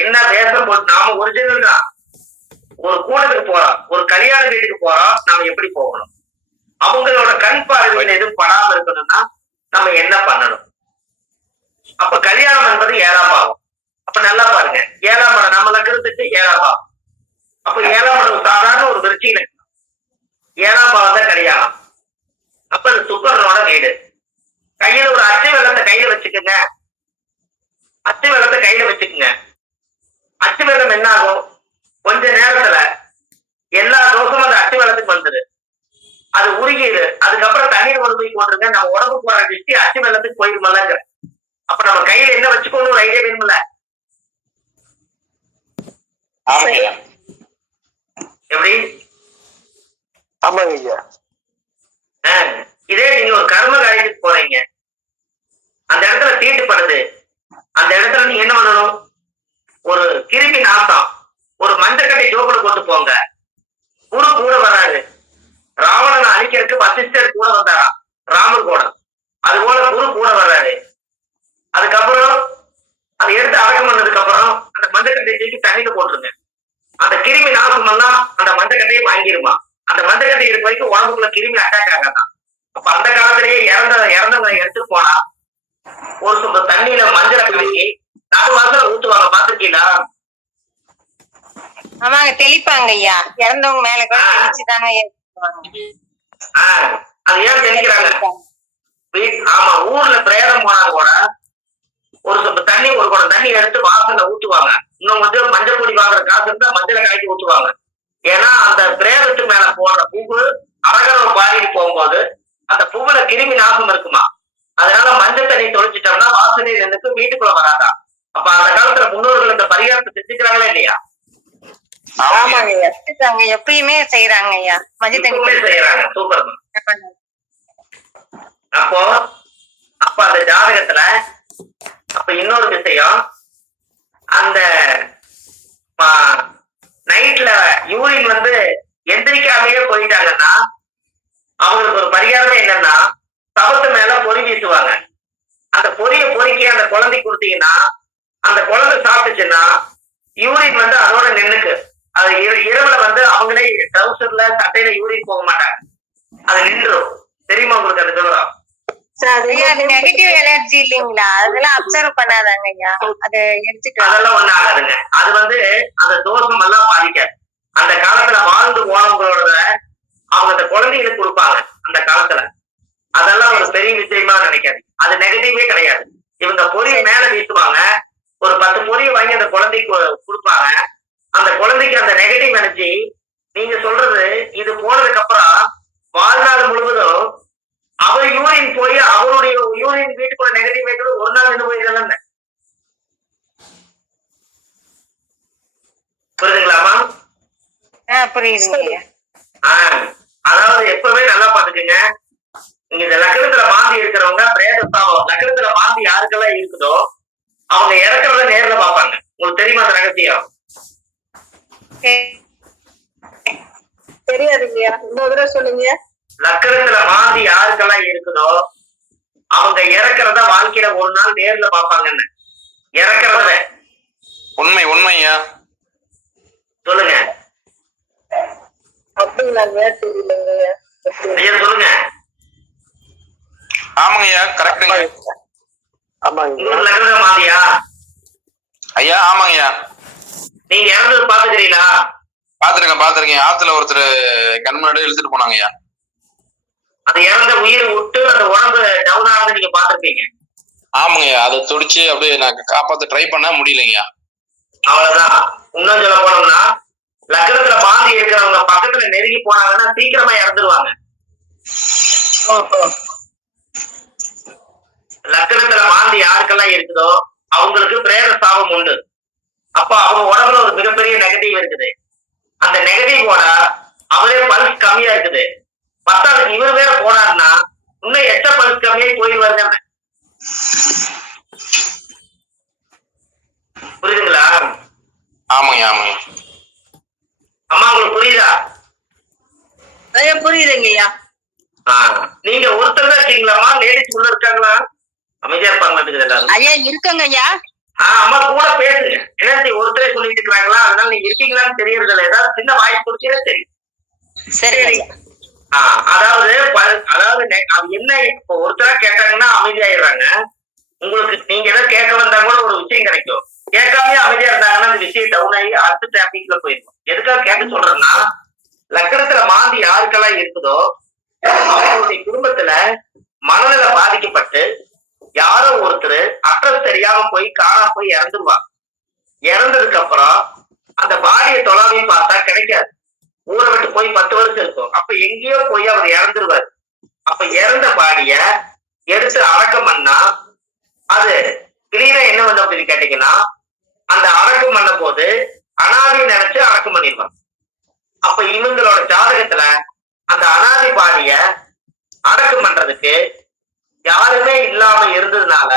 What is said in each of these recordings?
என்ன வேஷம் போட்டு நாம ஒரிஜினல் தான் ஒரு கூட்டத்துக்கு போறோம். ஒரு கல்யாண வீட்டுக்கு போறோம். நாம எப்படி போகணும்? அவங்களோட கண் பார்வையில் எதுவும் படாம இருக்கணும்னா நம்ம என்ன பண்ணணும்? அப்ப கல்யாணம் என்பது ஏழாம் பாவம். அப்ப நல்லா பாருங்க. ஏழாம் பாவம் நம்ம லக்கிறதுக்கு ஏழாம் பாவம். அப்ப ஏழாம் பாவம் சாதாரண ஒரு விருச்சி லக்னம். ஏழாம் பாவம் தான் கல்யாணம். அப்ப அது சுக்கரனோட வீடு. கையில ஒரு அச்சை வெள்ளத்தை கையில வச்சுக்கோங்க. அச்சு வெள்ளத்தை கையில வச்சுக்கோங்க. அச்சு வெள்ளம் என்ன ஆகும் கொஞ்ச நேரத்துல எல்லா தோசமும் அந்த அச்சு வெள்ளத்துக்கு வந்துரு. அது உருகிடு. அதுக்கப்புறம் தண்ணீர் கொண்டு போய் போட்டுருங்க. நம்ம உடம்பு போற டிஸ்டி அச்சு வெள்ளத்துக்கு போயிருமல்லங்க அப்ப நம்ம கையில என்ன வச்சுக்கணும் ஒரு ஐடியா வேணும்ல? எப்படி? ஆமாங்க ஐயா. இதே நீங்க ஒரு கர்ம காரியத்துக்கு போறீங்க அந்த இடத்துல தீட்டுப்படுது அந்த இடத்துல நீங்க என்ன பண்ணணும் ஒரு கிருமி நாசம் ஒரு மஞ்சக்கட்டை ஜோப்புல போட்டு போங்க குரு கூட வராரு ராவணனை அழிக்கிறதுக்கு வசிஷ்டர் கூட வந்தாரா ராமர் கூட அது போல குரு கூட வர்றாரு அதுக்கப்புறம் அதை எடுத்து அடக்கம் பண்ணதுக்கு அப்புறம் அந்த மஞ்சக்கட்டையை தூக்கி தண்ணியில போட்டுருங்க அந்த கிருமி நாசம் எல்லாம் அந்த மஞ்சக்கட்டையை வாங்கிருமா அந்த மஞ்சக்கட்டை இருக்க வரைக்கும் உடம்புக்குள்ள கிருமி அட்டாக் ஆகாதான் அப்ப அந்த காலத்திலேயே இறந்த இறந்தவங்க எடுத்துட்டு போனா ஒரு சொம்பு தண்ணியில மஞ்சளை கலக்கி நடு வாசல ஊத்துவாங்க பாத்துருக்கீங்களா தெளிப்பாங்க ஐயா இறந்தவங்க மேல கூட தெளிச்சுதாங்க அது ஏன் தெளிக்கிறாங்க ஆமா ஊர்ல பிரேதம் போனா கூட ஒரு தண்ணி ஒரு குடம் தண்ணி எடுத்து வாசல்ல ஊத்துவாங்க. இன்னும் கொஞ்சம் மஞ்சள் பொடி வாங்குற காசு இருந்தா மஞ்சளை காய்ச்சி ஊத்துவாங்க. ஏன்னா அந்த பிரேதத்து மேல போடுற பூவு அரகரவை பாடிட்டு போகும்போது அந்த பூவுல கிருமி நாசம் இருக்குமா அதனால மஞ்சள் தண்ணி தொளிச்சிட்டோம்னா வாசனை எனக்கு வீட்டுக்குள்ள வராதா அப்ப அந்த காலத்துல முன்னோர்கள் இந்த பரிகாரத்தை செஞ்சுக்கிறாங்களா இல்லையா ஆமாங்கய்யா ஆமாங்க. எப்பயுமே செய்யறாங்க ஐயா. தண்ணி செய்யறாங்க சூப்பர். அப்போ அப்ப அந்த ஜாதகத்துல அப்ப இன்னொரு விஷயம். அந்த நைட்ல யூரின் வந்து எந்திரிக்காமயே போயிட்டாங்கன்னா அவங்களுக்கு ஒரு பரிகாரமே என்னன்னா சவத்து மேல பொறி வீசுவாங்க. அந்த பொரிய பொறுக்கி அந்த குழந்தை கொடுத்தீங்கன்னா அந்த குழந்தை சாப்பிட்டுச்சுன்னா யூரின் வந்து அதோட நின்னுக்கு. இரவுல வந்து அவங்களே ட்ரௌசர்ல சட்டையில யூரின் போக மாட்டாங்க. அது நின்றும் தெரியுமா உங்களுக்கு அது நெகட்டிவ் எனர்ஜி இல்லைங்களா? அதெல்லாம் அப்சர்வ் பண்ணாதாங்க ஐயா. அது வாங்க. அதெல்லாம் ஒண்ணு ஆகாதுங்க அது வந்து அந்த தோஷம் எல்லாம் பாதிக்காது அந்த காலத்துல வாழ்ந்து போனவங்களோட அவங்க அந்த குழந்தைகளுக்கு கொடுப்பாங்க அந்த காலத்துல அதெல்லாம் ஒரு பெரிய விஷயமா நினைக்காது அது நெகட்டிவே கிடையாது இவங்க பொறி மேல வீசுவாங்க ஒரு பத்து பொரிய வாங்கி அந்த குழந்தைக்கு கொ- கொடுப்பாங்க அந்த குழந்தைக்கு அந்த நெகட்டிவ் எனர்ஜி நீங்க சொல்றது இது போனதுக்கு அப்புறம் வாழ்நாள் முழுவதும் அவர் யூரின் போய் அவருடைய யூரின் வீட்டுக்குள்ள நெகட்டிவ் வைக்கிறது ஒரு நாள் நின்று போயிருந்தாங்க புரியுதுங்களாமா அதாவது எப்பவுமே நல்லா பாத்துக்கங்க நீங்க இந்த லக்னத்துல மாந்தி இருக்கிறவங்க பிரேத சாபம் லக்னத்துல மாந்தி யாருக்கெல்லாம் இருக்குதோ அவங்க இறக்குறத நேர்ல பார்ப்பாங்க. உங்களுக்கு தெரியுமா அந்த ரகசியம்? சரி. தெரியாதுங்கய்யா இன்னொரு தடவை சொல்லுங்க. லக்னத்துல மாந்தி யாருக்கெல்லாம் இருக்குதோ அவங்க இறக்குறத வாழ்க்கையில ஒரு நாள் நேர்ல பார்ப்பாங்கன்னு. இறக்குறத. உண்மை உண்மையா? சொல்லுங்க. அப்படிங்களாங்க சொல்லுங்க. ஆமாங்கய்யா கரெக்டுங்க ஆமாங்க. மாந்தியா ஐயா ஆமாங்கய்யா நீங்க இறந்தது பாத்துக்கிறீங்களா பாத்துருக்கேன் பாத்துருக்கேன் ஆத்துல ஒருத்தர் கண் முன்னாடி இழுத்துட்டு போனாங்கய்யா அது இறந்த உயிர் விட்டு அந்த உடம்பு டவுன் ஆனதை நீங்க பாத்திருப்பீங்க ஆமாங்கய்யா அதை துடிச்சு அப்படியே நான் காப்பாத்த ட்ரை பண்ண முடியலைங்கய்யா அவ்வளவுதான். இன்னும் சொல்ல போனோம்னா லக்னத்துல பாந்தி இருக்கிறவங்க பக்கத்துல நெருங்கி போனாங்கன்னா சீக்கிரமா இறந்துருவாங்க. ஓஹோ. லக்னத்துல மாந்தி யாருக்கெல்லாம் இருக்குதோ அவங்களுக்கு பிரேத சாபம் உண்டு. அப்ப அவங்க உடம்புல ஒரு மிகப்பெரிய நெகட்டிவ் இருக்குது. அந்த நெகட்டிவோட அவரே பல்ஸ் கம்மியா இருக்குது. பத்தாவதுக்கு இவர் வேற போனாருன்னா இன்னும் எச்ச பல்ஸ் கம்மியாகி போயிடுவாருங்க புரியுதுங்களா? ஆமாங்கய்யா ஆமாங்கய்யா அம்மா உங்களுக்கு புரியுதா? ஐயா புரியுதுங்கய்யா. நீங்க ஒருத்தர் தான் இருக்கீங்களாமா லேடிஸ் உள்ள இருக்காங்களா? அமைதியா இருப்பாங்க எல்லாரும். ஐயா இருக்குங்க ஐயா ஆஹ் அம்மா கூட பேசுங்க. என்ன ஒருத்தரே சொல்லிட்டு இருக்காங்களா அதனால நீங்க இருக்கீங்களான்னு தெரியறது இல்ல ஏதாவது சின்ன வாய்ஸ் கொடுத்தீங்கன்னா சரி ஐயா. ஆஹ் அதாவது அதாவது அது என்ன இப்போ ஒருத்தரா கேட்டாங்கன்னா அமைதியாயிடுறாங்க. உங்களுக்கு நீங்க ஏதாவது கேட்க வந்தா கூட ஒரு விஷயம் கிடைக்கும். கேட்காமயே அமைதியா இருந்தாங்கன்னா அந்த விஷயம் டவுன் ஆகி அடுத்த டிராபிக்ல போயிருக்கும். எதுக்காக கேட்க சொல்றேன்னா லக்கணத்துல மாந்தி யாருக்கெல்லாம் இருக்குதோ அவங்களுடைய குடும்பத்துல மனநிலை பாதிக்கப்பட்டு யாரோ ஒருத்தர் அட்ரஸ் தெரியாம போய் காணாம போய் இறந்துருவாங்க. இறந்ததுக்கு அப்புறம் அந்த பாடியை தொலாவி பார்த்தா கிடைக்காது. ஊரை விட்டு போய் பத்து வருஷம் இருக்கும். அப்ப எங்கேயோ போய் அவர் இறந்துருவாரு. அப்ப இறந்த பாடிய எடுத்து அடக்கம் பண்ணா அது கிளீனா என்ன வந்து அப்படின்னு கேட்டீங்கன்னா அந்த அடக்கம் பண்ண போது அனாதி நினைச்சு அடக்கம் பண்ணிடுவாங்க அப்ப இவங்களோட ஜாதகத்துல அந்த அனாதி பாடிய அடக்கம் பண்றதுக்கு யாருமே இல்லாம இருந்ததுனால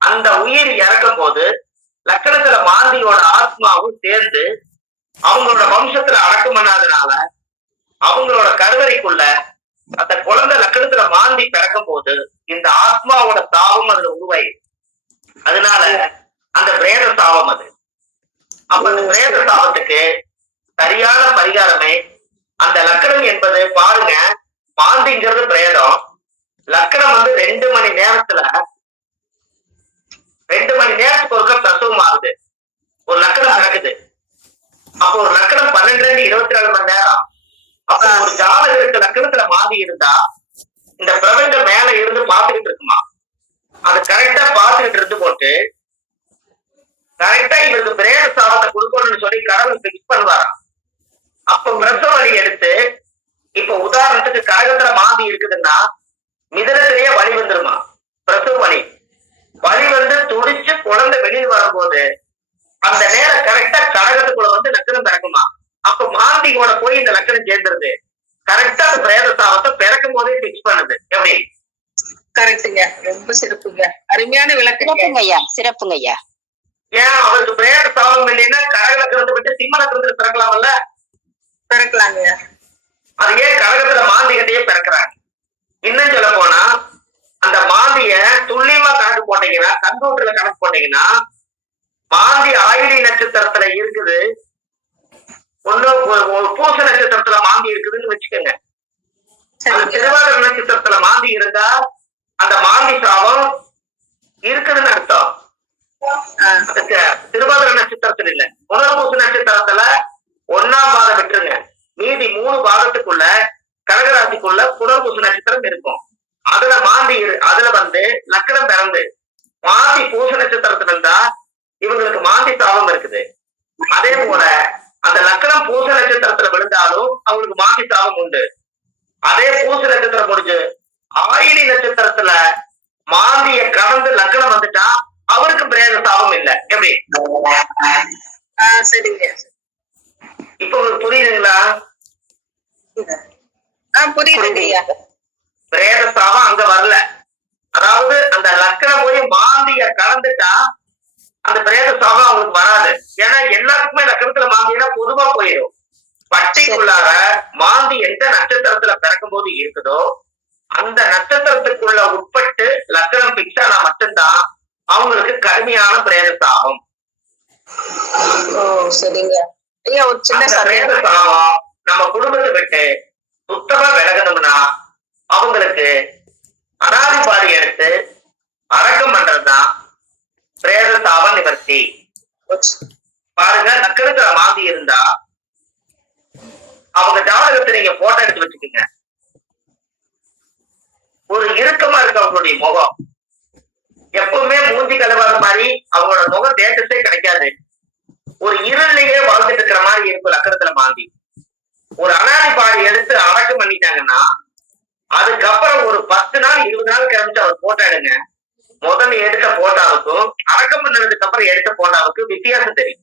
அந்த உயிர் இறக்கும் போது லக்கணத்துல மாந்தியோட ஆத்மாவும் சேர்ந்து அவங்களோட வம்சத்துல அடக்கம் பண்ணாதனால அவங்களோட கருவறைக்குள்ள அந்த குழந்தை லக்கணத்துல மாந்தி பிறக்கும் போது இந்த ஆத்மாவோட தாபம் அதுல உருவாயிடும். அதனால அந்த பிரேத சாபம் அது. அப்ப அந்த பிரேத சாபத்துக்கு சரியான பரிகாரமே அந்த லக்கணம் என்பது பாருங்க மாந்திங்கிறது பிரேதம். லக்கணம் வந்து ரெண்டு மணி நேரத்துல ரெண்டு மணி நேரத்துக்கு ஒருக்க பிரசவம் ஆகுது. ஒரு லக்கணம் நடக்குது. அப்போ ஒரு லக்கணம் பன்னெண்டு ரெண்டு இருபத்தி நாலு மணி நேரம். அப்போ ஒரு ஜாதகருக்கு லக்கணத்துல மாறி இருந்தா இந்த பிரபஞ்சம் மேல இருந்து பாத்துக்கிட்டு இருக்குமா? அது கரெக்டா பாத்துக்கிட்டு இருந்து போட்டு கரெக்டா இவருக்கு பிரேத சாபத்தை கொடுக்கணும்னு சொல்லி கடவுள் பிக்ஸ் பண்ணுவாராம். அப்ப வலி எடுத்து இப்ப உதாரணத்துக்கு கரகத்துல மாந்தி இருக்குதுன்னா மிதனத்திலேயே வலி வந்துருமா? பிரசவ வலி. வலி வந்து துடிச்சு குழந்தை வெளியில் வரும்போது அந்த நேரம் கரெக்டா கடகத்துக்குள்ள வந்து லக்கணம் பிறக்குமா? அப்ப மாந்தியோட போய் இந்த லக்கணம் சேர்ந்துருது. கரெக்டா அந்த பிரேத சாபத்தை பிறக்கும் போதே பிக்ஸ் பண்ணுது. எப்படி? கரெக்டுங்க ரொம்ப சிறப்புங்க. அருமையான சிறப்புங்க ஐயா சிறப்புங்க ஐயா ஏன் அவருக்கு பிரேத சாபம் இல்லைன்னா கடக லக்கணத்தை விட்டு சிம்ம லக்கணத்துல பிறக்கலாம்ல? பிறக்கலாங்க. அது ஏன் கடகத்துல மாந்திகிட்டயே பிறக்கிறாங்க? இன்னும் சொல்ல போனா அந்த மாந்திய துல்லியமா கணக்கு போட்டீங்கன்னா கம்ப்யூட்டர்ல கணக்கு போட்டீங்கன்னா மாந்தி ஆயிலி நட்சத்திரத்துல இருக்குது. ஒண்ணு பூச நட்சத்திரத்துல மாந்தி இருக்குதுன்னு வச்சுக்கோங்க. திருவாதிரை நட்சத்திரத்துல மாந்தி இருந்தா அந்த மாந்தி சாபம் இருக்குதுன்னு அர்த்தம். திருவாதிரை நட்சத்திரத்துல இல்ல. புனர்பூச நட்சத்திரத்துல ஒன்னாம் பாதம் விட்டுருங்க. மீதி மூணு பாதத்துக்குள்ள கடகராசிக்குள்ள புனர்பூச நட்சத்திரம் இருக்கும். அதுல மாந்தி அதுல வந்து லக்கணம் பிறந்து மாந்தி பூச நட்சத்திரத்துல இருந்தா இவங்களுக்கு மாந்தி சாபம் இருக்குது. அதே போல அந்த லக்கணம் பூச நட்சத்திரத்துல விழுந்தாலும் அவங்களுக்கு மாந்தி சாபம் உண்டு. அதே பூச நட்சத்திரம் முடிஞ்சு ஆயிலி நட்சத்திரத்துல மாந்திய கடந்து லக்கணம் வந்துட்டா அவருக்கு பிரேத சாபம் இல்ல. எப்படி? சரிங்க. இப்ப புரியுதுங்களா? ஐயா பிரேத சாபம் அங்க வரல. அதாவது அந்த லக்கணம் போய் மாந்திய கலந்துட்டா அந்த பிரேத சாபம் அவங்களுக்கு வராது. ஏன்னா எல்லாத்துக்குமே லக்கணத்துல மாந்தினா பொதுவா போயிடும். பட்டிக்குள்ளார மாந்தி எந்த நட்சத்திரத்துல பிறக்கும் போது இருக்குதோ அந்த நட்சத்திரத்துக்குள்ள உட்பட்டு லக்கணம் பிக்ஸ் ஆனா மட்டும்தான் அவங்களுக்கு கடுமையான பிரேத சாபம் ஓ சரிங்க. ஐயா ஒரு சின்ன அந்த பிரேத சந்தேகம். சாபம் நம்ம குடும்பத்தை விட்டு சுத்தமா விலகணும்னா அவங்களுக்கு அனாதிபாதி எடுத்து அடக்கம் பண்றதுதான் பிரேத சாப நிவர்த்தி. பாருங்க நக்கரத்துல மாந்தி இருந்தா அவங்க ஜாதகத்தை நீங்க போட்டோ எடுத்து வச்சுக்கோங்க. ஒரு இறுக்கமா இருக்கு அவங்களுடைய முகம் எப்பவுமே மூஞ்சி கலவாத மாதிரி அவங்களோட முகம் தேட்டஸே கிடைக்காது. ஒரு இருளிலேயே வாழ்ந்துட்டு இருக்கிற மாதிரி இருக்கும் லக்கணத்துல மாந்தி. ஒரு அனாதி பாடி எடுத்து அடக்கம் பண்ணிட்டாங்கன்னா அதுக்கப்புறம் ஒரு பத்து நாள் இருபது நாள் கிளம்பிச்சு அவர் போட்டோ எடுங்க. முதல்ல எடுத்த போட்டாவுக்கும் அடக்கம் பண்ணதுக்கு அப்புறம் எடுத்த போட்டாவுக்கும் வித்தியாசம் தெரியும்.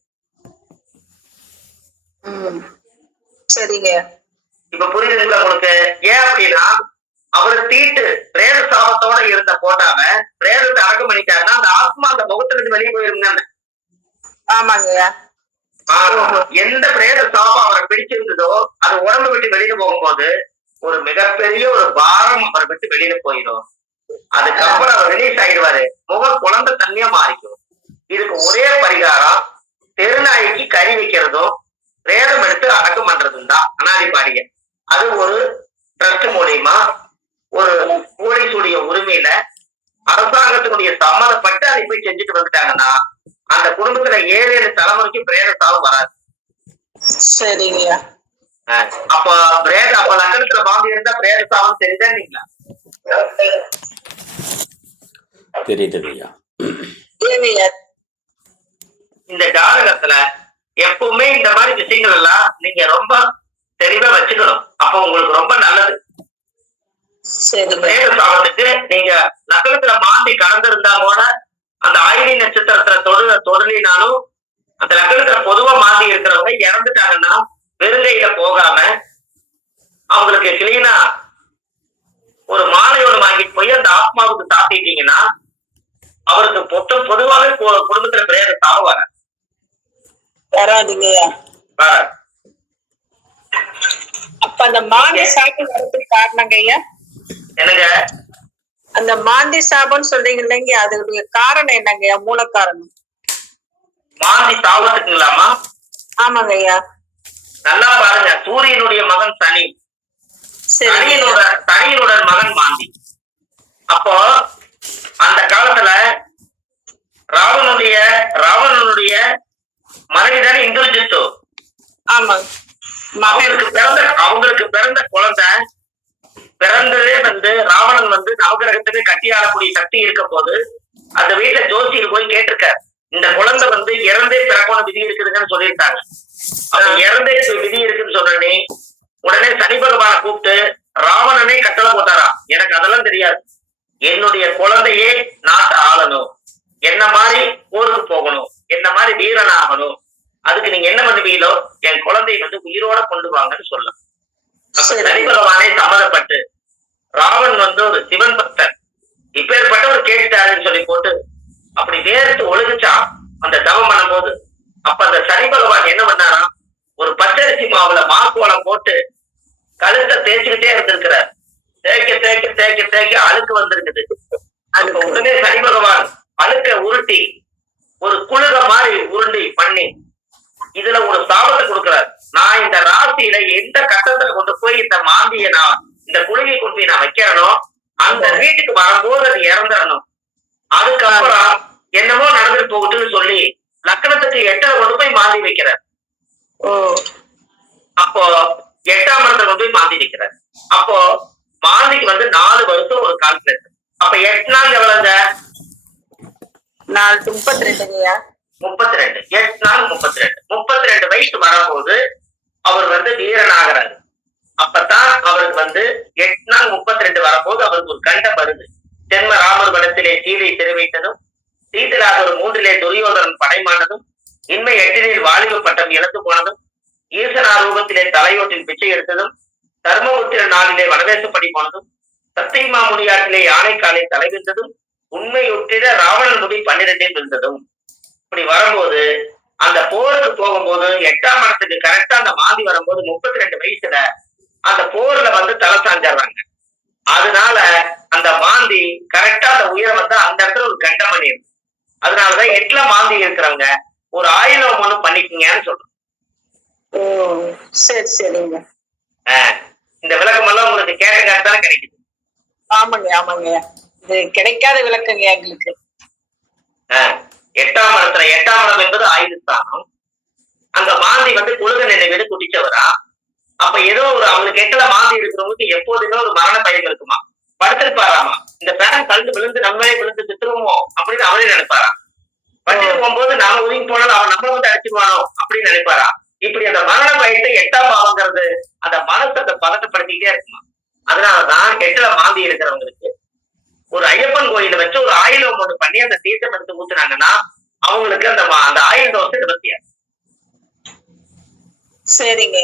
சரிங்க. இப்ப புரியுதுங்களா உங்களுக்கு? ஏன் அப்படின்னா அவர் தீட்டு பிரேத சாபத்தோட இருந்த போட்டாவ பிரேதத்தை அடக்கம் பண்ணிட்டாருன்னா அந்த ஆத்மா அந்த முகத்துல இருந்து வெளியே போயிருங்க ஆமாங்க. எந்த பிரேத சாபம் அவரை பிடிச்சிருந்ததோ அது உடம்பு விட்டு வெளியில போகும்போது ஒரு மிகப்பெரிய ஒரு பாரம் அவரை விட்டு வெளியில போயிடும். அதுக்கப்புறம் அவர் ரிலீஸ் ஆயிடுவாரு. முகம் குழந்தை தன்மையா மாறிக்கும். இதுக்கு ஒரே பரிகாரம் தெருநாய்க்கு கறி வைக்கிறதும் வேதம் எடுத்து அடக்கம் பண்றதும் தான் அனாதிபாடிய அது ஒரு ட்ரஸ்ட் மூலியமா ஒரு போலீஸுடைய உரிமையில அரசாங்கத்தினுடைய சம்மதப்பட்டு அதை போய் செஞ்சுட்டு வந்துட்டாங்கன்னா அந்த குடும்பத்துல ஏழு ஏழு தலைமுறைக்கு பிரேத சாவு வராது. சரிங்கய்யா அஹ் அப்ப பிரேத அப்ப லக்கணத்துல பாம்பு இருந்தா பிரேத சாவம் தெரியுதா இல்லைங்களா? தெரியுது ஐயா இந்த ஜாதகத்துல எப்பவுமே இந்த மாதிரி விஷயங்கள் எல்லாம் நீங்க ரொம்ப தெளிவா வச்சுக்கணும். அப்ப உங்களுக்கு ரொம்ப நல்லது. பிரேத சாபத்துக்கு நீங்க லக்னத்துல மாந்தி கலந்திருந்தா கூட அந்த ஆயிலி நட்சத்திரத்துல தொடு தொடலினாலும் அந்த லக்னத்துல பொதுவா மாந்தி இருக்கிறவங்க இறந்துட்டாங்கன்னா வெறுங்கையில போகாம அவங்களுக்கு கிளீனா ஒரு மாலையோடு வாங்கிட்டு போய் அந்த ஆத்மாவுக்கு சாத்திட்டீங்கன்னா அவருக்கு மொத்தம் பொதுவாகவே குடும்பத்துல பிரேத சாபம் வர வராதுங்கய்யா அப்ப அந்த மாந்தி சாபம் வரதுக்கு காரணங்க ஐயா என்னங்க? அந்த மாந்தி சாபம்னு சொல்றீங்க இல்லைங்க அதோடைய காரணம் என்னங்கய்யா மூல காரணம்? மாந்தி சாபத்துக்குங்களாமா ஆமாங்க ஐயா. நல்லா பாருங்க சூரியனுடைய மகன் சனி. சனியனோட சனியனோட மகன் மாந்தி. அப்போ அந்த காலத்துல ராவணனுடைய ராவணனுடைய மனைவி தானே இந்திரஜித்து. மகன் அவங்களுக்கு பிறந்த அவங்களுக்கு பிறந்த குழந்தை பிறந்ததே வந்து ராவணன் வந்து நவகிரகத்துக்கு கட்டி ஆளக்கூடிய சக்தி இருக்க போது அந்த வீட்டுல ஜோசியர் போய் கேட்டிருக்கார். இந்த குழந்தை வந்து இறந்தே பிறக்கணும் விதி இருக்குதுங்கன்னு சொல்லியிருக்காங்க அப்ப இறந்தே விதி இருக்குன்னு சொன்னனே உடனே சனி பகவானை கூப்பிட்டு ராவணனே கட்டளை போட்டாராம். எனக்கு அதெல்லாம் தெரியாது. என்னுடைய குழந்தையே நாட்டை ஆளணும். என்ன மாதிரி போருக்கு போகணும். என்ன மாதிரி வீரன் ஆகணும் அதுக்கு நீங்க என்ன பண்ணுவீங்களோ என் குழந்தையை வந்து உயிரோட கொண்டு வாங்கன்னு சொல்லலாம் அப்ப சம்மதப்பட்டு ராவன் வந்து ஒரு சிவன் பக்தர் இப்பேற்பட்டவர் கேட்டுட்டாருன்னு சொல்லி போட்டு அப்படி வேர்த்து ஒழுகுச்சான் அந்த தவம் பண்ணும்போது. அப்ப அந்த சனி பகவான் என்ன பண்ணாரா ஒரு பச்சரிசி மாவுல மாக்கோலம் போட்டு கழுத்தை தேய்ச்சிக்கிட்டே இருந்திருக்கிறார். தேய்க்க தேய்க்க தேய்க்க தேய்க்க அழுக்கு வந்திருக்குது. அப்ப உடனே சனி பகவான் அழுக்க உருட்டி ஒரு குழுக மாதிரி உருண்டி பண்ணி இதுல ஒரு சாபத்தை கொடுக்கிறார். நான் இந்த ராசியில எந்த கட்டத்துல கொண்டு போய் இந்த மாந்திய நான் இந்த குழுகை கொண்டு போய் நான் வைக்கிறனோ அந்த வீட்டுக்கு வரும்போது அது இறந்துடணும். அதுக்கப்புறம் என்னமோ நடந்துட்டு போகுதுன்னு சொல்லி லக்கணத்துக்கு எட்டரை கொண்டு போய் மாந்தி வைக்கிறார். அப்போ எட்டாம் இடத்துல கொண்டு போய் மாந்தி வைக்கிறார். அப்போ மாந்திக்கு வந்து நாலு வருஷம் ஒரு கால்குலேஷன். அப்ப எட்டு நாள் எவ்வளவுங்க? நாலு முப்பத்தி ரெண்டுங்கய்யா. முப்பத்தி ரெண்டு. எட்டு நாள் முப்பத்தி ரெண்டு. முப்பத்தி ரெண்டு வயசு வரும்போது அவர் வந்து வீரனாகிறாரு. அப்பதான் அவருக்கு வந்து எட்டு நாள் முப்பத்தி ரெண்டு வரும்போது அவருக்கு ஒரு கண்டம் வருது. ஜென்ம ராமர் வனத்திலே சீதை தெரிவித்ததும் சீதராக ஒரு மூன்றிலே துரியோதனன் படைமானதும் இன்மை எட்டினில் வாலிப பட்டம் இழந்து போனதும் ஈசனா ரூபத்திலே தலையோட்டில் பிச்சை எடுத்ததும் தர்மபுத்திர நாளிலே வனவேசப்படி போனதும் சத்தியமா முடியாட்டிலே யானைக்காலை தலைவித்ததும் உண்மையொட்டிட ராவணன் முடி பன்னிரெண்டில் விழுந்ததும். இப்படி வரும்போது அந்த போருக்கு போகும்போது எட்டாம் இடத்துக்கு கரெக்டா அந்த மாந்தி வரும்போது முப்பத்தி ரெண்டு வயசுல அந்த போர்ல வந்து தலை சாஞ்சிடுறாங்க அதனால அந்த மாந்தி கரெக்டா அந்த உயரம் வந்து அந்த இடத்துல ஒரு கண்டம் பண்ணிருக்கு. அதனாலதான் எட்டுல மாந்தி இருக்கிறவங்க ஒரு ஆயுதம் ஒண்ணு பண்ணிக்கங்கன்னு சொல்றோம் ஓ சரி சரிங்க. இந்த விளக்கம் எல்லாம் உங்களுக்கு கேட்ட கேட்டாலும் கிடைக்குது. ஆமாங்க ஆமாங்க. இது கிடைக்காத விளக்கங்க எங்களுக்கு. ஆஹ் எட்டாம் இடத்துல எட்டாம் இடம் என்பது ஆயுதஸ்தானம் அங்க மாந்தி வந்து குழுக நினைவு குடிச்சவரா அப்ப ஏதோ ஒரு அவங்களுக்கு எட்டுல மாந்தி இருக்கிறவங்களுக்கு எப்போதுமே ஒரு மரண பயம் இருக்குமா? படுத்திருப்பாராமா? இந்த பேரன் கழுந்து விழுந்து நம்மளே விழுந்து சித்துருவோமோ? அப்படின்னு அவரே நினைப்பாரா? படுத்துட்டு போகும்போது நாம ஒதுங்கி போனாலும் அவன் நம்மள வந்து அடிச்சிருவானோ? அப்படின்னு நினைப்பாரா? இப்படி அந்த மரண பயத்தை எட்டாம் பாவங்கிறது அந்த மனசை அந்த பதட்டப்படுத்திக்கிட்டே இருக்குமா? அதனாலதான் எட்டுல மாந்தி இருக்கிறவங்களுக்கு ஒரு ஐயப்பன் கோயில வச்சு ஒரு ஆயுதம் ஒண்ணு பண்ணி அந்த தீர்த்தம் எடுத்து ஊத்துனாங்கன்னா அவங்களுக்கு அந்த அந்த ஆயுத தோசை நிவர்த்தியா சரிங்க.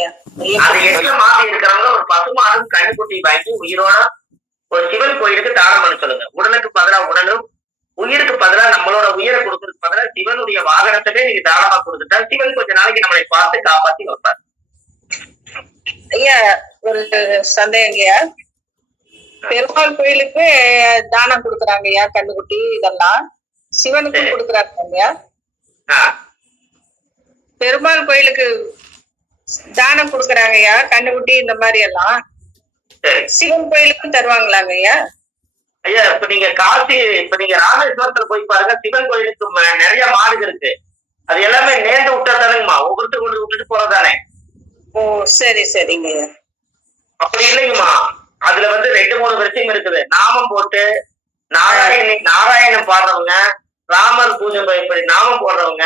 அது எட்டுல மாந்தி இருக்கிறவங்க ஒரு பசுமாடும் கண்ணுக்குட்டி வாங்கி உயிரோட ஒரு சிவன் கோயிலுக்கு தானம் பண்ண சொல்லுங்க. உடலுக்கு பதிலா உடலும் உயிருக்கு பதிலா நம்மளோட உயிரை கொடுக்கறதுக்கு பதிலா சிவனுடைய வாகனத்தவே நீங்க தானமா கொடுத்துட்டா சிவன் கொஞ்ச நாளைக்கு நம்மளை பார்த்து காப்பாத்தி வைப்பார். ஐயா ஒரு சந்தேகங்கய்யா பெருமாள் கோயிலுக்கு தானம் கொடுக்குறாங்க ஐயா கண்ணுக்குட்டி இதெல்லாம். சிவனுக்கும் கொடுக்குறாங்க ஐயா பெருமாள் கோயிலுக்கு தானம் கொடுக்கறாங்க ஐயா கண்ணுக்குட்டி இந்த மாதிரி எல்லாம். சிவன் கோயிலுக்கும் தருவாங்களாங்க ஐயா? ஐயா இப்ப நீங்க காசி இப்ப நீங்க ராமேஸ்வரத்துல போய் பாருங்க சிவன் கோயிலுக்கு நிறைய மாடுகள் இருக்கு. அது எல்லாமே நேர்ந்து விட்டா தானேங்கம்மா ஒவ்வொருத்தர் கொண்டு விட்டுட்டு போறதானே? ஓ சரி சரிங்க அப்படி இல்லைங்கம்மா. அதுல வந்து ரெண்டு மூணு விஷயம் இருக்குது. நாமம் போட்டு நாராயணி நாராயணம் பாடுறவங்க ராமர் பூஜை இப்படி நாமம் போடுறவங்க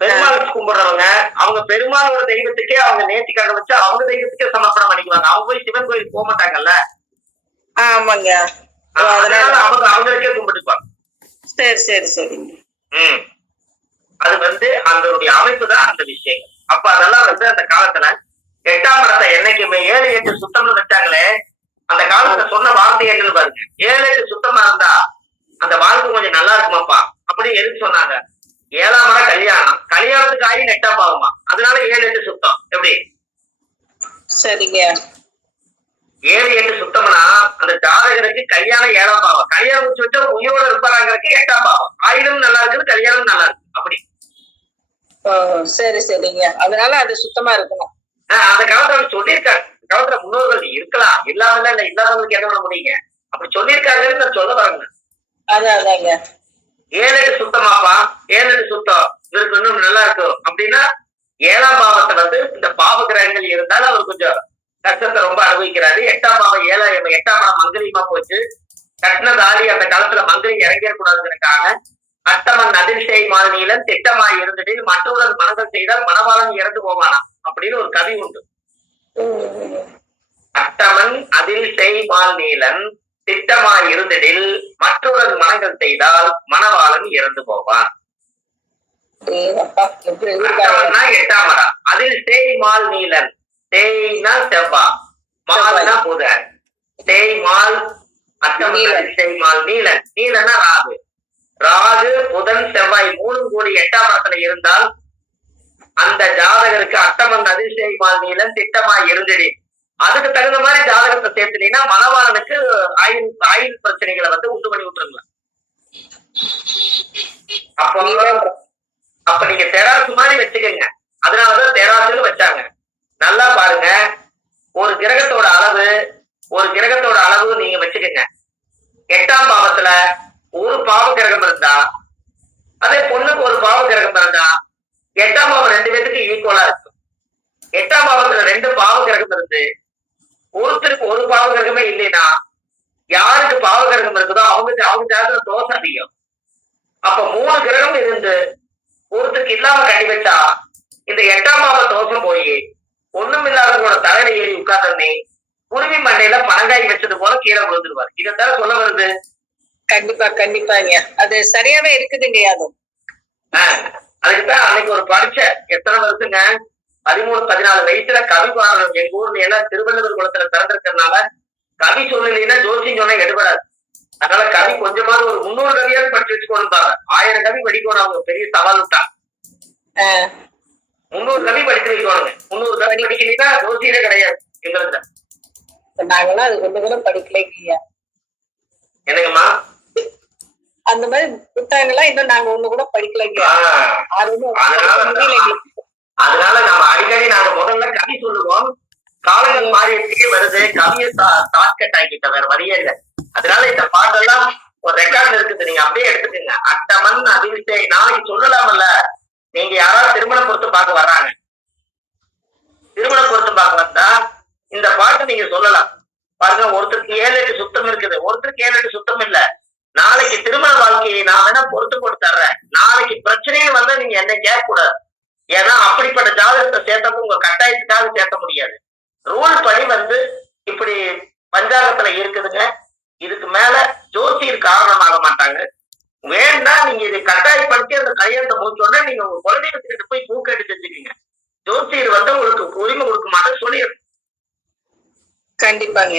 பெருமாள் கும்பிடுறவங்க அவங்க பெருமாளோட தெய்வத்துக்கே அவங்க நேர்த்திக்காக வச்சு அவங்க தெய்வத்துக்கே சமர்ப்பணம் பண்ணிக்குவாங்க. அவங்க போய் சிவன் கோயிலுக்கு போக மாட்டாங்கல்ல? ஆமாங்க. அதனால அவங்க அவங்களுக்கே கும்பிட்டுக்குவாங்க. சரி சரி சரிங்க. ம். அது வந்து அதனுடைய அமைப்பு தான் அந்த விஷயங்கள். அப்ப அதெல்லாம் வந்து அந்த காலத்துல எட்டாம் இடத்தை என்னைக்குமே ஏழு எட்டு சுத்தம்னு வச்சாங்களே அந்த காலத்துல சொன்ன வார்த்தை என்னன்னு பாருங்க. ஏழு எட்டு சுத்தமா இருந்தா அந்த வாழ்க்கை கொஞ்சம் நல்லா இருக்குமாப்பா? அப்படி எதுக்கு சொன்னாங்க? ஏழாம் இடம் கல்யாணம். கல்யாணத்துக்கு ஆகி எட்டாம் பாவமா? அதனால ஏழு எட்டு சுத்தம். எப்படி? சரிங்க. ஏழு எட்டு சுத்தம்னா அந்த ஜாதகருக்கு கல்யாணம் ஏழாம் பாவம். கல்யாணம் முடிச்சு வச்சா உயிரோட இருப்பாங்கிறதுக்கு எட்டாம் பாவம். ஆயுதம் நல்லா இருக்குது கல்யாணம் நல்லா இருக்கு. அப்படி. சரி சரிங்க. அதனால அது சுத்தமா இருக்கணும். அந்த காலத்துல சொல்லியிருக்காங்க காலத்துல முன்னோர்கள் இருக்கலாம். இல்லாமல இல்ல இல்லாதவங்களுக்கு என்ன பண்ண முடியுங்க அப்படி சொல்லியிருக்காங்கன்னு நான் சொல்ல வரேங்க. அதாங்க. ஏழு சுத்தமாப்பா. ஏழு சுத்தம். இவருக்கு இன்னும் நல்லா இருக்கும். அப்படின்னா ஏழாம் பாவத்தை வந்து இந்த பாவ கிரகங்கள் இருந்தாலும் அவர் கொஞ்சம் கஷ்டத்தை ரொம்ப அனுபவிக்கிறாரு. எட்டாம் பாவம் ஏழாம் எட்டாம் பாவம் மங்கலியமா போச்சு. கட்டின தாலி அந்த காலத்துல மங்கலி இறங்கிடக்கூடாதுங்கிறதுக்காக அட்டமன் அதிர்ஷ்டை மாநிலம் திட்டமாய் இருந்துட்டு மற்றவுடன் மனதம் செய்தால் மணவாளன் இறந்து போவானாம். அப்படின்னு ஒரு கவி உண்டு. அட்டமன் அதில் செய்வால் நீலன் திட்டமாய் இருந்திடில் மற்றொரு மனங்கள் செய்தால் மணவாளன் இறந்து போவான். ஏய் அப்பா எப்படி இருக்காங்க அட்டமன்னா எட்டாம் மரம் அதில் தேய்மால் நீலன். தேய்னா செவ்வா. மால்னா புதன். அட்டமன் நீலன். அதில் தேய்மால் நீலன். நீலன்னா ராகு. ராகு புதன் செவ்வாய் மூணும் கூடி எட்டாம் மரத்துல இருந்தால் அந்த ஜாதகருக்கு அட்டமன் அதிசயமால் நீலன் திட்டமா இருந்திடி. அதுக்கு தகுந்த மாதிரி ஜாதகத்தை சேர்த்துட்டீங்கன்னா மனவாளனுக்கு ஆயுள் ஆயுள் பிரச்சனைகளை வந்து உண்டு பண்ணி விட்டுருங்களா அப்போ அப்ப நீங்க தெராசு மாதிரி வச்சுக்கோங்க. அதனாலதான் தெராசுன்னு வச்சாங்க. நல்லா பாருங்க. ஒரு கிரகத்தோட அளவு ஒரு கிரகத்தோட அளவு நீங்க வச்சுக்கோங்க. எட்டாம் பாவத்துல ஒரு பாவ கிரகம் இருந்தா அதே பொண்ணுக்கு ஒரு பாவ கிரகம் இருந்தா எட்டாம் பாவம் ரெண்டு பேத்துக்கு ஈக்குவலா இருக்கும். எட்டாம் பாவத்துல ரெண்டு பாவ கிரகம் இருந்து ஒருத்தருக்கு ஒரு பாவ கிரகமே இல்லைன்னா யாருக்கு பாவ கிரகம் இருக்குதோ அவங்க அவங்க ஜாதகம் தோசை அதிகம். அப்ப மூணு கிரகம் இருந்து ஒருத்தருக்கு இல்லாம கட்டி வச்சா இந்த எட்டாம் பாவ தோசம் போய் ஒண்ணும் இல்லாதவங்களோட தலையில ஏறி உட்கார்ந்தே குருவி மண்டையில பனங்காய் வச்சது போல கீழே விழுந்துருவார். இதைத்தான் சொல்ல வருது. கண்டிப்பா கண்டிப்பாங்க. அது சரியாவே இருக்குதுங்க ஆஹ் அதுக்குதான் அன்னைக்கு ஒரு படிச்ச எத்தனை வருஷங்க? பதிமூணு பதினாலு வயசுல கவி பாடணும். எங்க ஊர்ல எல்லாம் திருவள்ளுவர் குளத்துல பிறந்திருக்கிறதுனால கவி சொல்லலைன்னா ஜோசியம் சொன்னா எடுபடாது. அதனால கவி கொஞ்சமாவது ஒரு முன்னூறு கவியாவது படிச்சு வச்சுக்கணும் பாரு ஆயிரம் கவி படிக்கணும் அவங்க பெரிய சவால் விட்டா. ஆஹ் முன்னூறு கவி படிச்சு வைக்கணுங்க முன்னூறு கவி படிக்கிறீங்கன்னா ஜோசியரே கிடையாது எங்களுக்கு நாங்கெல்லாம் அது ஒண்ணு கூட படிக்கலைங்க என்னங்கம்மா? அந்த மாதிரி புத்தகங்கள்லாம் இன்னும் நாங்க ஒண்ணு கூட படிக்கலைங்க ஆர்வமும் அதனால நம்ம அடிக்கடி நாங்க முதல்ல கவி சொல்லுவோம். காலங்கள் மாறிட்டே வருது. கவியை ஷார்ட்கட் ஆக்கிட்ட வேற வழியே இல்லை. அதனால இந்த பாட்டெல்லாம் ஒரு ரெக்கார்ட் இருக்குது. நீங்க அப்படியே எடுத்துக்கோங்க. அட்டமன் அதிர்ஷ்டை. நாளைக்கு சொல்லலாம்ல நீங்க யாராவது திருமண பொருத்து பார்க்க வர்றாங்க. திருமண பொருத்து பார்க்க வந்தா இந்த பாட்டு நீங்க சொல்லலாம். பாருங்க ஒருத்தருக்கு ஏழு எட்டு சுத்தம் இருக்குது. ஒருத்தருக்கு ஏழு எட்டு சுத்தம் இல்ல. நாளைக்கு திருமண வாழ்க்கையை நான் வேணா பொறுத்து போட்டு தர்றேன். நாளைக்கு பிரச்சனைன்னு வந்தா நீங்க என்ன கேட்க கூடாது ஏன்னா அப்படிப்பட்ட ஜாதகத்தை சேர்த்தப்ப உங்க கட்டாயத்துக்காக சேர்க்க முடியாது. ரூல் படி வந்து இப்படி பஞ்சாங்கத்துல இருக்குதுங்க. இதுக்கு மேல ஜோசியர் காரணமாக மாட்டாங்க. வேணா நீங்க இதை கட்டாயப்படுத்தி அந்த கல்யாணத்தை முடிச்சோடனே நீங்க உங்க குழந்தைகிட்ட போய் பூக்கெட்டு செஞ்சுக்கீங்க ஜோசியர் வந்து உங்களுக்கு உரிமை கொடுக்க மாட்டேன்னு சொல்லிடுறேன் கண்டிப்பாங்க.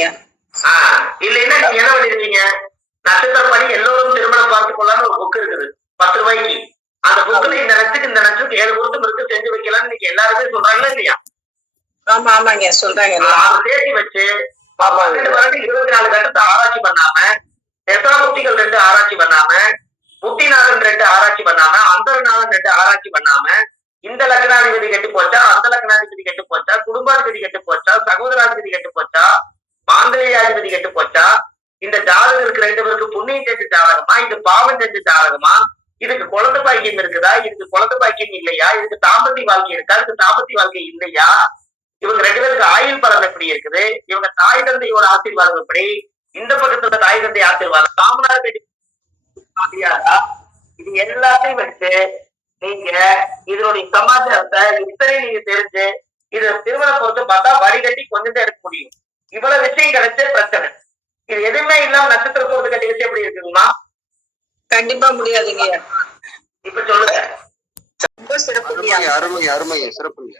ஆஹ் இல்லைன்னா நீங்க என்ன பண்ணிருவீங்க நட்சத்திரப்படி எல்லோரும் திருமணம் பார்த்து கொள்ளான்னு ஒரு புக் இருக்குது. பத்து ரூபாய்க்கு. அந்த புக்ல இந்த நட்சத்திரம் இந்த நட்சத்திரம் ஏழு பொருத்தம் இருக்கு செஞ்சு வைக்கலாம்னு இன்னைக்கு எல்லாருமே சொல்றாங்களா இல்லையா? ஆமா ஆமாங்க சொல்றாங்க. அதை சேர்த்து வச்சு இருபத்தி நாலு கட்டத்தை ஆராய்ச்சி பண்ணாம தசாபுக்திகள் ரெண்டு ஆராய்ச்சி பண்ணாம புத்திநாதன் ரெண்டு ஆராய்ச்சி பண்ணாம அந்தரநாதன் ரெண்டு ஆராய்ச்சி பண்ணாம இந்த லக்னாதிபதி கெட்டு போச்சா அந்த லக்னாதிபதி கெட்டு போச்சா குடும்பாதிபதி கெட்டு போச்சா சகோதராதிபதி கெட்டு போச்சா மாங்கலியாதிபதி கெட்டு போச்சா இந்த ஜாதகருக்கு ரெண்டு பேருக்கு புண்ணியம் செஞ்ச ஜாதகமா? இது பாவம் செஞ்ச ஜாதகமா? இதுக்கு குழந்தை பாக்கியம் இருக்குதா? இதுக்கு குழந்தை பாக்கியம் இல்லையா? இதுக்கு தாம்பத்திய வாழ்க்கை இருக்கா? இதுக்கு தாம்பத்திய வாழ்க்கை இல்லையா? இவங்க ரெண்டு பேருக்கு ஆயுள் பலம் எப்படி இருக்குது? இவங்க தாய் தந்தையோட ஆசீர்வாதம் எப்படி? இந்த பக்கத்துல தாய் தந்தை ஆசீர்வாதம். காமனார் இது எல்லாத்தையும் வச்சு நீங்க இதனுடைய சமாச்சாரத்தை இத்தனை நீங்க தெரிஞ்சு இது திருமணம் பொறுத்து பார்த்தா வடிகட்டி கொஞ்சம் தான் எடுக்க முடியும். இவ்வளவு விஷயம் கிடைச்ச பிரச்சனை. இது எதுவுமே இல்லாம நட்சத்திர பொறுத்து கட்டி எப்படி இருக்குங்களா கண்டிப்பா முடியாதுங்கய்யா இப்ப சொல்லுங்க. ரொம்ப சிறப்புங்கய்யா அருமை அருமை சிறப்புங்க.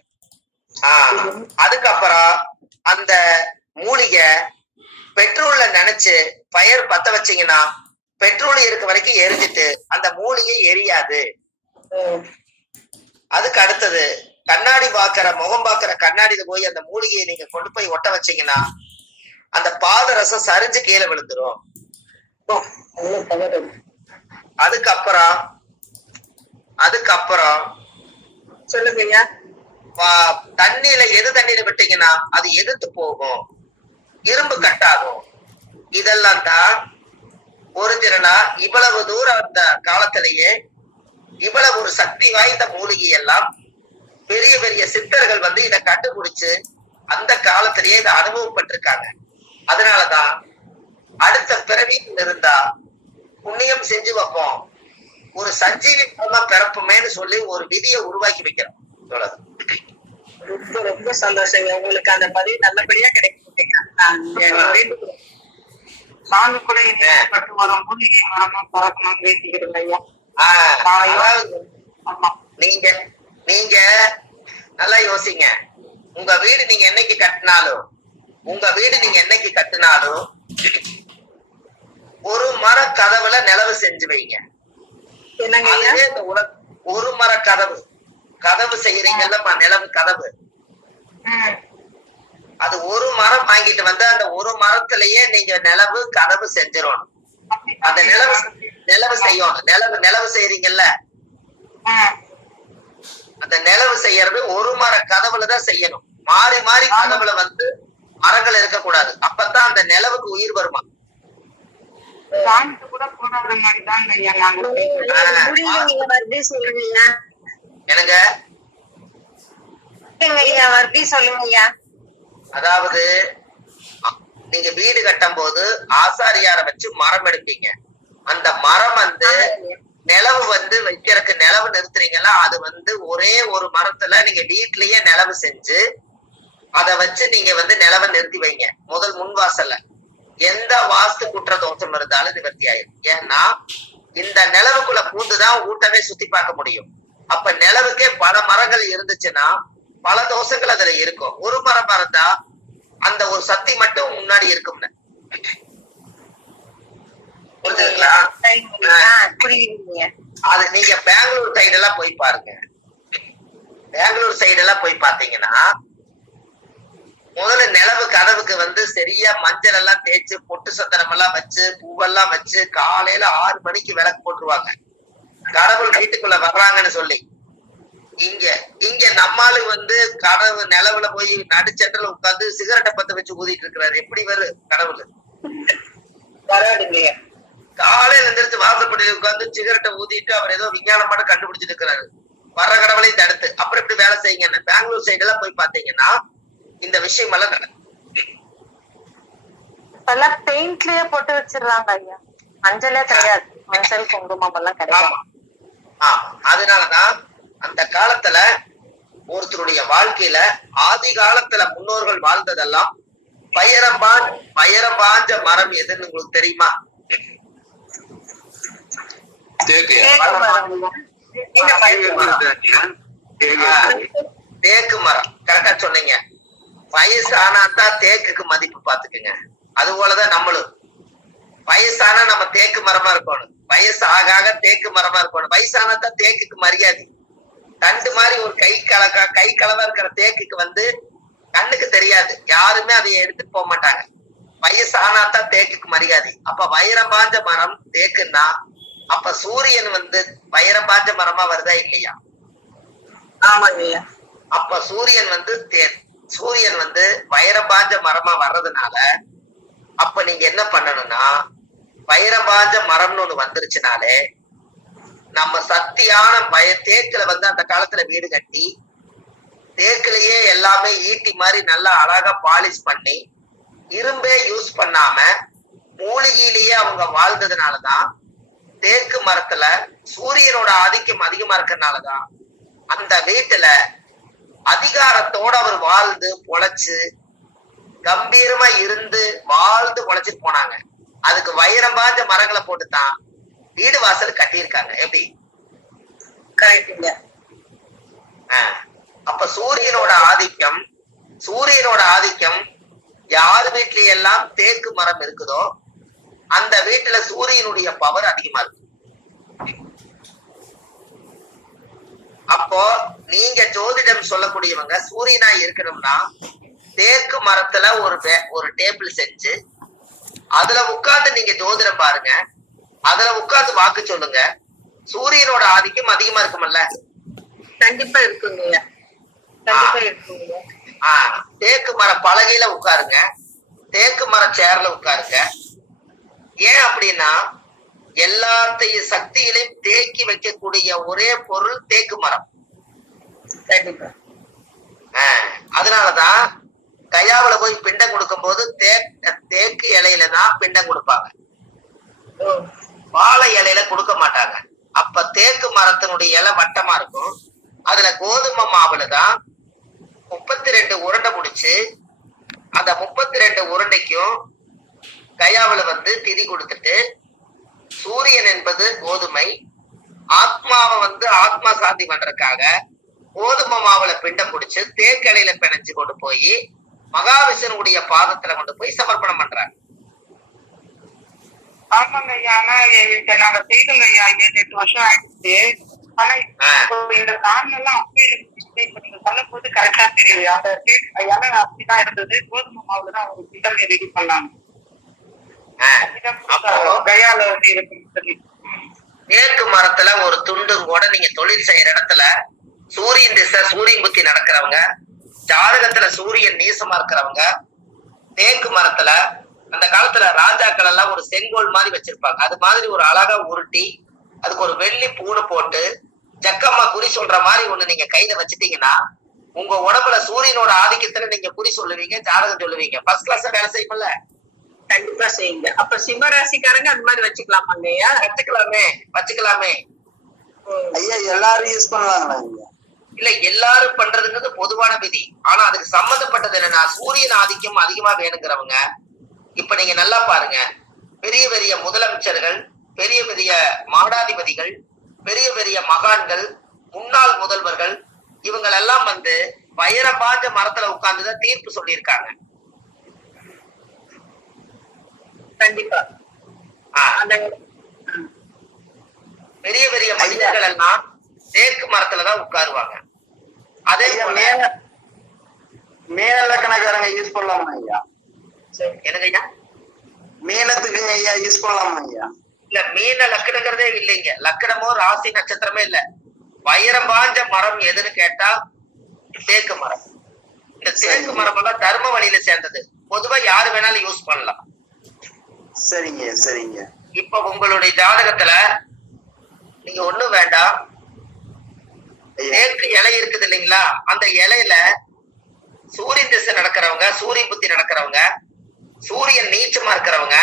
ஆஹ் அதுக்கப்புறம் அந்த மூலிகை பெட்ரோல்ல நினைச்சு பயர் பத்த வச்சீங்கன்னா பெட்ரோல் இருக்க வரைக்கும் எரிஞ்சிட்டு அந்த மூலிகை எரியாது. அதுக்கு அடுத்தது கண்ணாடி பாக்குற முகம் பாக்குற கண்ணாடியில போய் அந்த மூலிகையை நீங்க கொண்டு போய் ஒட்ட வச்சீங்கன்னா அந்த பாதரசம் சரிஞ்சு கீழே விழுந்துரும். அதுக்கப்புறம் அதுக்கப்புறம் சொல்லுங்கய்யா வா- தண்ணியில எது தண்ணியில விட்டீங்கன்னா அது எதிர்த்து போகும். இரும்பு கட்டாகும். இதெல்லாம் தான் ஒரிஜினலா இவ்வளவு தூரம் அந்த காலத்திலேயே இவ்வளவு ஒரு சக்தி வாய்ந்த மூலிகை எல்லாம் பெரிய பெரிய சித்தர்கள் வந்து இதை கண்டுபிடிச்சு அந்த காலத்திலேயே இதை அனுபவப்பட்டிருக்காங்க. அதனாலதான் அடுத்த பிறவியில் இருந்தா புண்ணியம் செஞ்சு வைப்போம். ஒரு சஞ்சீவி மூலமா பிறப்புமேன்னு சொல்லி ஒரு விதியை உருவாக்கி வைக்கிறோம் இவ்வளவுதான். ரொம்ப ரொம்ப சந்தோஷங்க. உங்களுக்கு அந்த பதிவு நல்லபடியா கிடைக்குங்க நான் கூட பட்டு வரும். மூலிகை மரமா பறக்கணும்னு வேண்டிக்கிறேன் ஐயா நீங்க நீங்க நல்லா யோசிங்க. உங்க வீடு நீங்க என்னைக்கு கட்டினாலும் உங்க வீடு நீங்க என்னைக்கு கட்டினாலும் ஒரு மர கதவுல நிலவு செஞ்சு வைங்க. ஒரு மர கதவு. கதவு செய்யறீங்கல்லம்மா நிலவு கதவு. அது ஒரு மரம் வாங்கிட்டு வந்து அந்த ஒரு மரத்திலேயே நீங்க நிலவு கதவு செஞ்சிடணும் அந்த நிலவு நிலவு செய்யணும். நிலவு நிலவு செய்யறீங்கல்ல. அந்த நிலவு செய்யறது ஒரு மர கதவுல தான் செய்யணும். மாறி மாறி கதவுல வந்து மரங்கள் இருக்கக்கூடாது. அப்பதான் அந்த நிலவுக்கு உயிர் வருமா? அதாவது நீங்க வீடு கட்டும் போது ஆசாரியார வச்சு மரம் எடுப்பீங்க. அந்த மரம் வந்து நிலவு வந்து வைக்கிறதுக்கு நிலவு நிறுத்துறீங்களா அது வந்து ஒரே ஒரு மரத்துல நீங்க வீட்லயே நிலவு செஞ்சு அத வச்சு நீங்க வந்து நிலவை நிறுத்தி வைங்க. முதல் முன் வாசல்ல எந்த வாஸ்து குற்ற தோஷம் இருந்தாலும் நிவர்த்தி ஆயிடும் ஏன்னா இந்த நிலவுக்குள்ள பூந்துதான் ஊட்டவே சுத்தி பார்க்க முடியும். அப்ப நிலவுக்கே பல மரங்கள் இருந்துச்சுன்னா பல தோஷங்கள் அதுல இருக்கும். ஒரு மரம் மறந்தா அந்த ஒரு சக்தி மட்டும் முன்னாடி இருக்கும்னு. புரியுதுங்கய்யா அது நீங்க பெங்களூர் சைடு எல்லாம் போய் பாருங்க. பெங்களூர் சைடு எல்லாம் போய் பாத்தீங்கன்னா முதல்ல நிலவு கதவுக்கு வந்து சரியா மஞ்சள் எல்லாம் தேய்ச்சு பொட்டு சந்தனம் எல்லாம் வச்சு பூவெல்லாம் வச்சு காலையில ஆறு மணிக்கு விளக்கு போட்டுருவாங்க. கடவுள் வீட்டுக்குள்ள வர்றாங்கன்னு சொல்லி. இங்க இங்க நம்மாளு வந்து கடவு நிலவுல போய் நடுச்சட்டில் உட்கார்ந்து சிகரெட்டை பத்த வச்சு ஊதிட்டு இருக்கிறாரு. எப்படி வரு கடவுள்? காலையில எந்திரிச்சு வாசப்படியில உட்கார்ந்து சிகரெட்டை ஊதிட்டு அவர் ஏதோ விஞ்ஞானம் பண்ண கண்டுபிடிச்சிட்டு இருக்கிறாரு. வர்ற கடவுளையும் தடுத்து. அப்புறம் இப்படி வேலை செய்யுங்க பெங்களூர் சைடு எல்லாம் போய் பாத்தீங்கன்னா இந்த விஷயம் எல்லாம் நடக்கும் இப்பெல்லாம் பெயிண்ட்லயே போட்டு வச்சிடுறாங்க ஐயா. மஞ்சளே கிடையாது. மஞ்சள் குங்குமம் எல்லாம் கிடையாது. ஆமா. அதனாலதான் அந்த காலத்துல ஒருத்தருடைய வாழ்க்கையில ஆதி காலத்துல முன்னோர்கள் வாழ்ந்ததெல்லாம் பயரம்பான் பயரம்பாஞ்ச மரம் எதுன்னு உங்களுக்கு தெரியுமா? தேக்கு. தேக்கு மரம். நீங்க மரம். தேக்கு மரம். கரெக்டா சொன்னீங்க. வயசு ஆனாதான் தேக்குக்கு மதிப்பு பாத்துக்குங்க அது போலதான் நம்மளும். வயசானா நம்ம தேக்கு மரமா இருக்கணும். வயசு ஆக ஆக தேக்கு மரமா இருக்கணும். வயசானாதான் தேக்குக்கு மரியாதை. தண்டு மாதிரி ஒரு கை கலக்கா கை கலவா இருக்கிற தேக்குக்கு வந்து கண்ணுக்கு தெரியாது. யாருமே அதை எடுத்துட்டு போக மாட்டாங்க. வயசு ஆனாதான் தேக்குக்கு மரியாதை. அப்ப வைரம் பாஞ்ச மரம் தேக்குன்னா அப்ப சூரியன் வந்து வைரபாஞ்ச மரமா வருதா இல்லையா? ஆமாங்க ஐயா. அப்ப சூரியன் வந்து தே- சூரியன் வந்து வைரபாஞ்ச மரமா வர்றதுனால அப்ப நீங்க என்ன பண்ணணும்னா வைரபாஞ்ச மரம்னு ஒண்ணு வந்துருச்சுனாலே நம்ம சக்தியான பய தேக்குல வந்து அந்த காலத்துல வீடு கட்டி தேக்குலயே எல்லாமே ஈட்டி மாதிரி நல்லா அழகா பாலிஷ் பண்ணி இரும்பே யூஸ் பண்ணாம மூலிகையிலேயே அவங்க வாழ்ந்ததுனாலதான் தேக்கு மரத்துல சூரியனோட ஆதிக்கம் அதிகமா இருக்கிறதுனாலதான் அந்த வீட்டுல அதிகாரத்தோட அவர் வாழ்ந்து பொழைச்சு கம்பீரமா இருந்து வாழ்ந்து பொழைச்சிட்டு போனாங்க. அதுக்கு வைரம் பாஞ்ச மரங்களை போட்டுதான் வீடு வாசல் கட்டியிருக்காங்க. எப்படி? கரெக்டுங்க ஆஹ். அப்ப சூரியனோட ஆதிக்கம் சூரியனோட ஆதிக்கம் யார் வீட்ல எல்லாம் தேக்கு மரம் இருக்குதோ அந்த வீட்டுல சூரியனுடைய பவர் அதிகமா இருக்கும் அப்போ நீங்க ஜோதிடம் சொல்லக்கூடியவங்க சூரியனா இருக்கணும்னா தேக்கு மரத்துல ஒரு ஒரு டேபிள் செஞ்சு அதுல உட்கார்ந்து நீங்க ஜோதிடம் பாருங்க. அதுல உட்கார்ந்து வாக்கு சொல்லுங்க. சூரியனோட ஆதிக்கம் அதிகமா இருக்குமல்ல? கண்டிப்பா இருக்குங்க. தேக்கு மர பலகையில உட்காருங்க. தேக்கு மர சேர்ல உட்காருங்க. ஏன் அப்படின்னா எல்லாத்தையும் சக்திகளையும் தேக்கி வைக்கக்கூடிய ஒரே பொருள் தேக்கு மரம். கண்டிப்பா. அதனாலதான் கயாவுல போய் பிண்டம் கொடுக்கும்போது தே தேக்கு இலையில தான் பிண்டம் கொடுப்பாங்க. வாழை இலையில கொடுக்க மாட்டாங்க. அப்ப தேக்கு மரத்தினுடைய இலை வட்டமா இருக்கும். அதுல கோதுமை மாவுல தான் முப்பத்தி ரெண்டு உருண்டை முடிச்சு அந்த முப்பத்தி ரெண்டு உருண்டைக்கும் கயாவுல வந்து திதி கொடுத்துட்டு சூரியன் என்பது கோதுமை ஆத்மாவை வந்து ஆத்மா சாந்தி பண்றதுக்காக கோதுமை மாவுல பிண்டம் பிடிச்சு தேக்கலையில பிணைஞ்சு கொண்டு போய் மகாவிஷ்ணுடைய பாதத்துல கொண்டு போய் சமர்ப்பணம் பண்றாங்க ஆமாங்க ஐயா. ஆனா நாங்க செய்தோங்க ஐயா. ஏழு எட்டு வருஷம் ஆயிடுச்சு. ஆனா இந்த காரணம் எல்லாம் இருந்துச்சு இப்ப நீங்க சொல்லும் போது கரெக்டா தெரியுது. அந்த இலை அப்படிதான் இருந்தது. கோதுமை மாவுல தான் அவங்க கிண்டல் ரெடி பண்ணாங்க. கயால வந்து சொல்லி. தேக்கு மரத்துல ஒரு துண்டும் கூட நீங்க தொழில் செய்யற இடத்துல சூரியன் திசை சூரியன் புத்தி நடக்கிறவங்க ஜாதகத்துல சூரியன் நீசமா இருக்கிறவங்க தேக்கு மரத்துல அந்த காலத்துல ராஜாக்கள் எல்லாம் ஒரு செங்கோல் மாதிரி வச்சிருப்பாங்க. அது மாதிரி ஒரு அழகா உருட்டி அதுக்கு ஒரு வெள்ளி பூணு போட்டு ஜக்கம்மா குறி சொல்ற மாதிரி ஒண்ணு நீங்க கையில வச்சிட்டீங்கன்னா உங்க உடம்புல சூரியனோட ஆதிக்கத்துல நீங்க குறி சொல்லுவீங்க ஜாதகம் சொல்லுவீங்க. ஃபர்ஸ்ட் கிளாஸ் வேலை செய்யும்ல? கண்டிப்பா செய்யுங்க. அப்ப சிம்ம ராசிக்காரங்க அந்த மாதிரி வச்சுக்கலாமாங்க ஐயா? வச்சுக்கலாமே வச்சுக்கலாமே. ஐயா எல்லாரும் யூஸ் பண்ணலாங்களா இல்ல எல்லாரும் பண்றதுங்கிறது பொதுவான விதி. ஆனா அதுக்கு சம்மந்தப்பட்டது என்னன்னா சூரியன் ஆதிக்கம் அதிகமா வேணுங்கிறவங்க இப்ப நீங்க நல்லா பாருங்க. பெரிய பெரிய முதலமைச்சர்கள் பெரிய பெரிய மாடாதிபதிகள் பெரிய பெரிய மகான்கள் முன்னாள் முதல்வர்கள் இவங்களெல்லாம் வந்து வைரபாஞ்ச மரத்துல உட்கார்ந்துதான் தீர்ப்பு சொல்லியிருக்காங்க. கண்டிப்பா. பெரிய பெரிய மனிதர்கள் எல்லாம் தேக்கு மரத்துலதான் உட்காருவாங்க. அதே மேல மேல லக்கணக்காரங்க யூஸ் பண்ணலாமா ஐயா. எனக்கு ஐயா மீனத்துக்கு ஐயா யூஸ் பண்ணலாமா ஐயா? இல்ல மீன லக்கணங்கிறதே இல்லைங்க. லக்கணமோ ராசி நட்சத்திரமே இல்ல. வைரம் பாஞ்ச மரம் எதுன்னு கேட்டா தேக்கு மரம். இந்த தேக்கு மரம் எல்லாம் தர்ம வழியில சேர்ந்தது. பொதுவா யாரு வேணாலும் யூஸ் பண்ணலாம். சரிங்க சரிங்க. இப்ப உங்களுடைய ஜாதகத்துல நீங்க ஒண்ணும் வேண்டாம். தேக்கு இலை இருக்குது இல்லைங்களா? அந்த இலையில சூரியன் திசை நடக்கிறவங்க சூரிய புத்தி நடக்கிறவங்க சூரியன் நீச்சமா இருக்கிறவங்க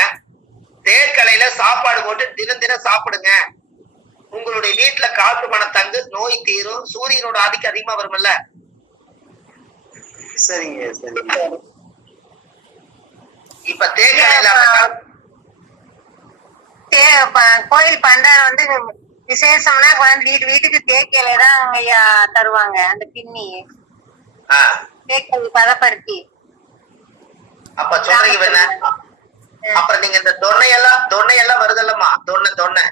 தேக்கலையில சாப்பாடு போட்டு தினம் தினம் சாப்பிடுங்க. உங்களுடைய வீட்டுல காற்று மனம் தங்கு நோய் தீரும் சூரியனோட ஆதிக்கம் அதிகமா வரும்ல? சரிங்க இப்ப தேக்கலையில கோயில் பண்டாரம் வந்து விசேஷம்னா வந்து வீட்டு வீட்டுக்கு தேக்கையில தான் ஐயா தருவாங்க அந்த பின்னி. தேக்கை பதப்படுத்தி. அப்ப சொல்றீங்க அப்புறம் நீங்க இந்த தொன்னை எல்லாம் தொன்னை எல்லாம் வருதல்லம்மா? தொன்னை தொன்னை.